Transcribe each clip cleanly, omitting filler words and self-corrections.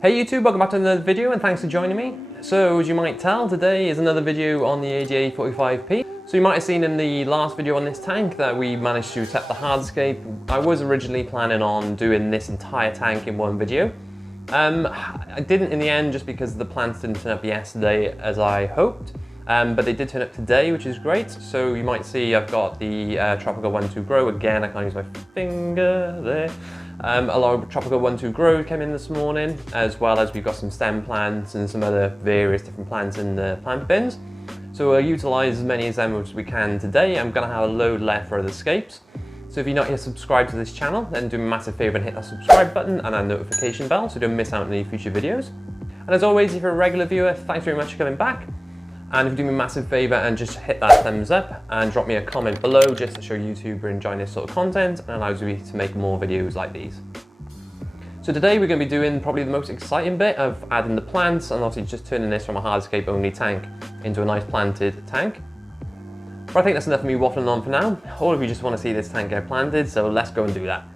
Hey YouTube, welcome back to another video and thanks for joining me. So as you might tell, today is another video on the ADA 45P. So you might have seen in the last video on this tank that we managed to set the hardscape. I was originally planning on doing this entire tank in one video. I didn't in the end just because the plants didn't turn up yesterday as I hoped. But they did turn up today, which is great. So you might see I've got the Tropica 1-2 grow. Again, I can't use my finger there. A lot of Tropica 1-2 grow came in this morning, as well as we've got some stem plants and some other various different plants in the plant bins. So we'll utilise as many of them as we can today. I'm going to have a load left for other scapes. So if you're not yet subscribed to this channel, then do me a massive favour and hit that subscribe button and that notification bell so you don't miss out on any future videos. And as always, if you're a regular viewer, thanks very much for coming back. And if you do me a massive favour and just hit that thumbs up and drop me a comment below just to show YouTube you're enjoying this sort of content and allows me to make more videos like these. So today we're going to be doing probably the most exciting bit of adding the plants and obviously just turning this from a hardscape only tank into a nice planted tank. But I think that's enough of me waffling on for now. All of you just want to see this tank get planted, so let's go and do that.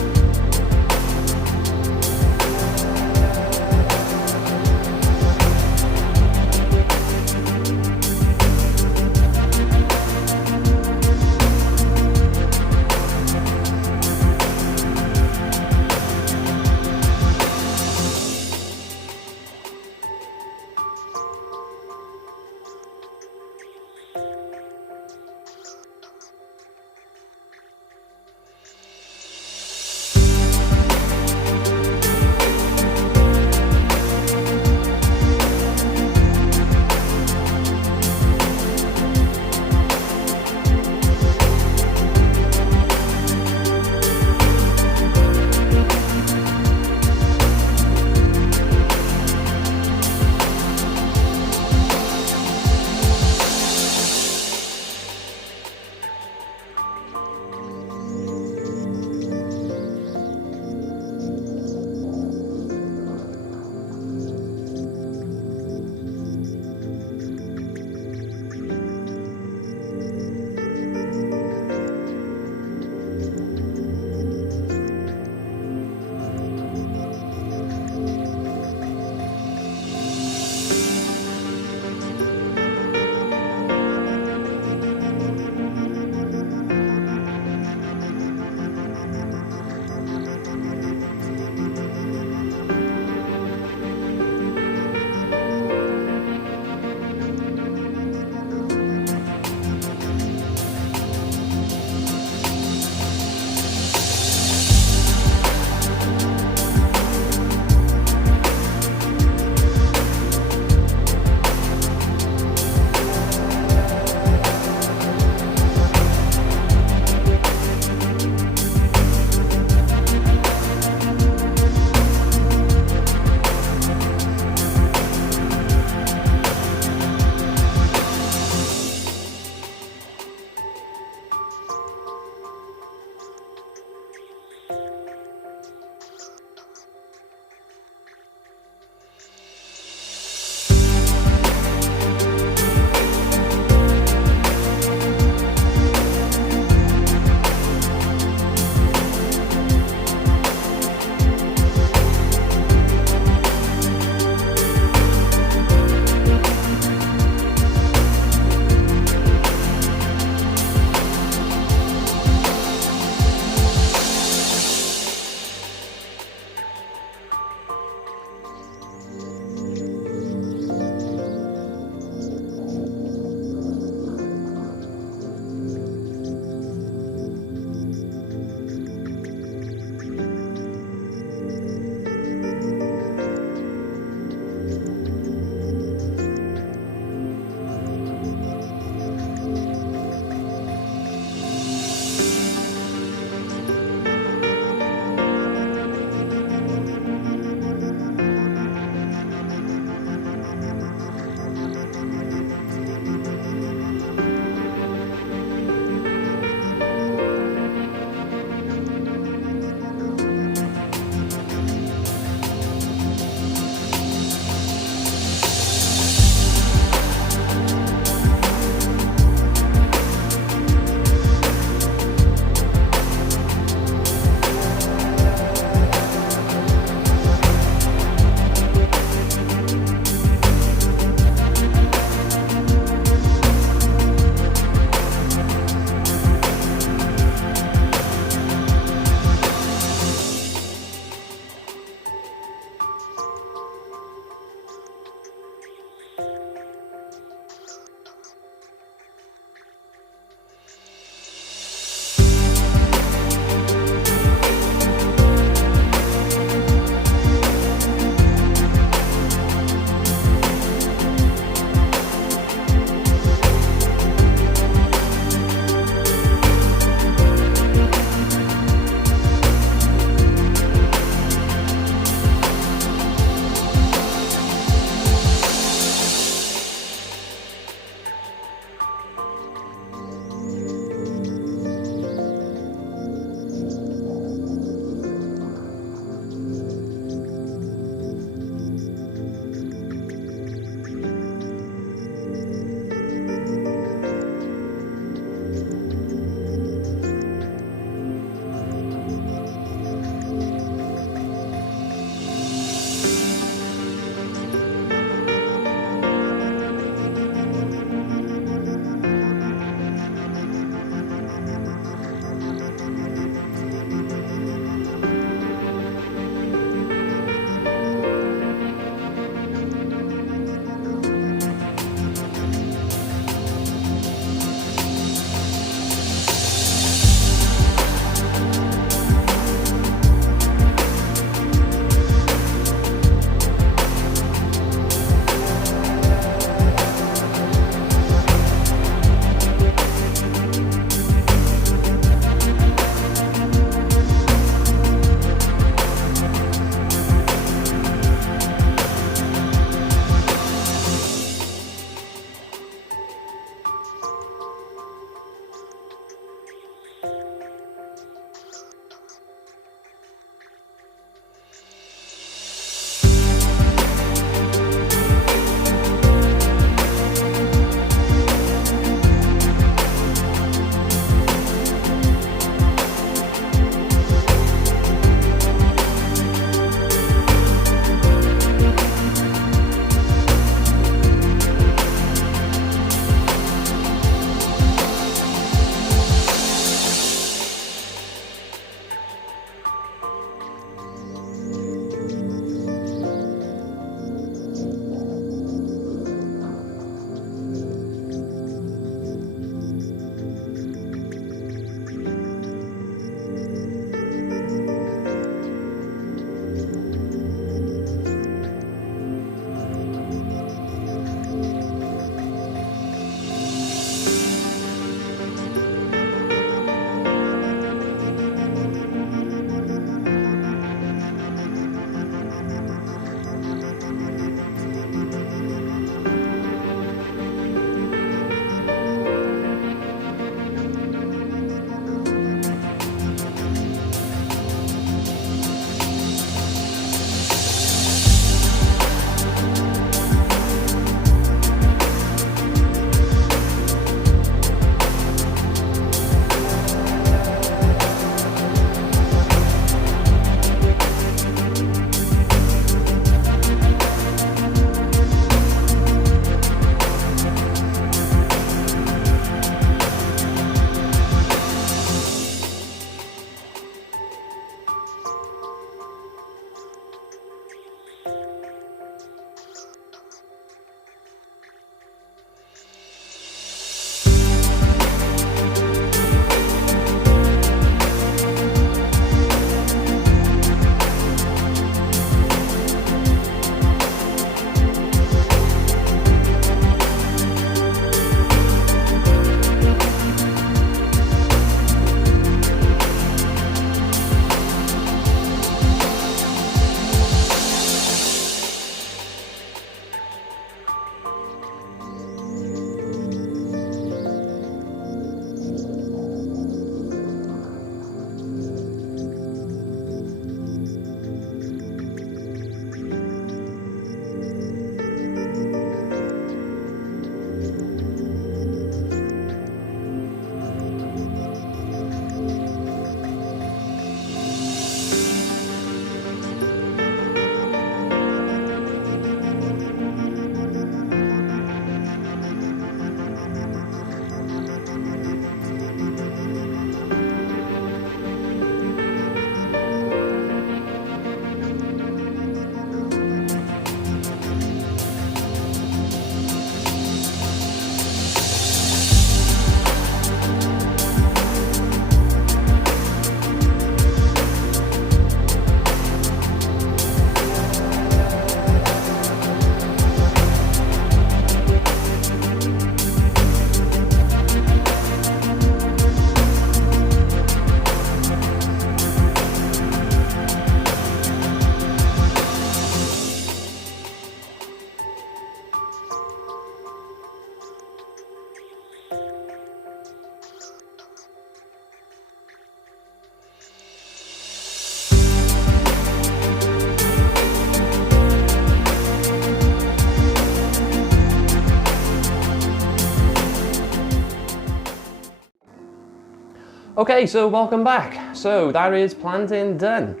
Okay, so welcome back. So that is planting done.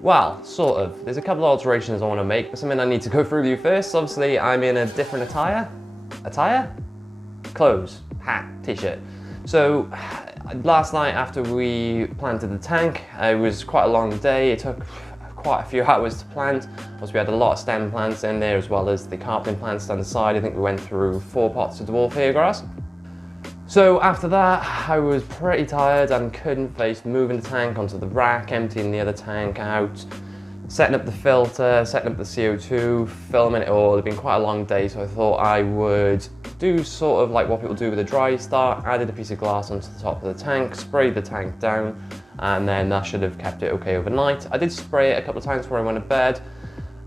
Well, sort of. There's a couple of alterations I want to make, but something I need to go through with you first. Obviously, I'm in a different attire. Attire? Clothes, hat, t-shirt. So last night after we planted the tank, it was quite a long day. It took quite a few hours to plant. Also, we had a lot of stem plants in there as well as the carpeting plants down the side. I think we went through 4 pots of dwarf hair grass. So after that, I was pretty tired and couldn't face moving the tank onto the rack, emptying the other tank out, setting up the filter, setting up the CO2, filming it all. It'd been quite a long day, so I thought I would do sort of like what people do with a dry start. Added a piece of glass onto the top of the tank, sprayed the tank down, and then that should have kept it okay overnight. I did spray it a couple of times before I went to bed,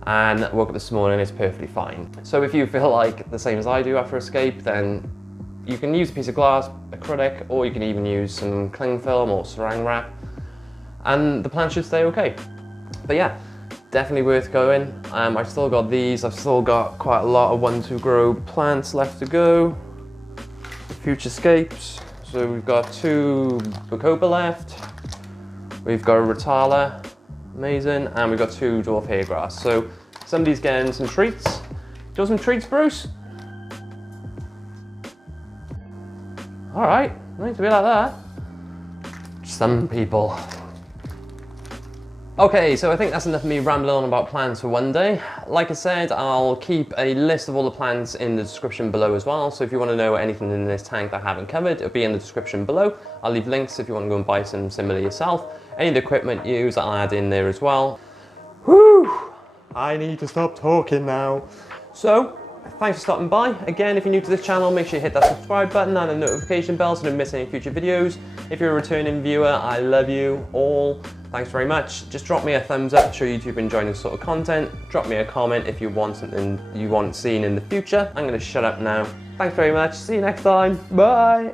and woke up this morning, it's perfectly fine. So if you feel like the same as I do after escape, then you can use a piece of glass, acrylic, or you can even use some cling film or saran wrap, and the plant should stay okay. But yeah, definitely worth going. I've still got these, I've still got quite a lot of 1-2 grow plants left to go. Future scapes. So we've got 2 Bacopa left, we've got a Rotala, amazing, and we've got 2 dwarf hair grass. So somebody's getting some treats. Do you want some treats, Bruce? All right, need to be like that. Some people. Okay, so I think that's enough of me rambling on about plants for one day. Like I said, I'll keep a list of all the plants in the description below as well. So if you want to know anything in this tank that I haven't covered, it'll be in the description below. I'll leave links if you want to go and buy some similar yourself. Any of the equipment used, I'll add in there as well. Whew! I need to stop talking now. So, thanks for stopping by. Again, if you're new to this channel, make sure you hit that subscribe button and the notification bell so you don't miss any future videos. If you're a returning viewer, I love you all. Thanks very much. Just drop me a thumbs up to show YouTube you're enjoying this sort of content. Drop me a comment if you want something you want seen in the future. I'm going to shut up now. Thanks very much. See you next time. Bye.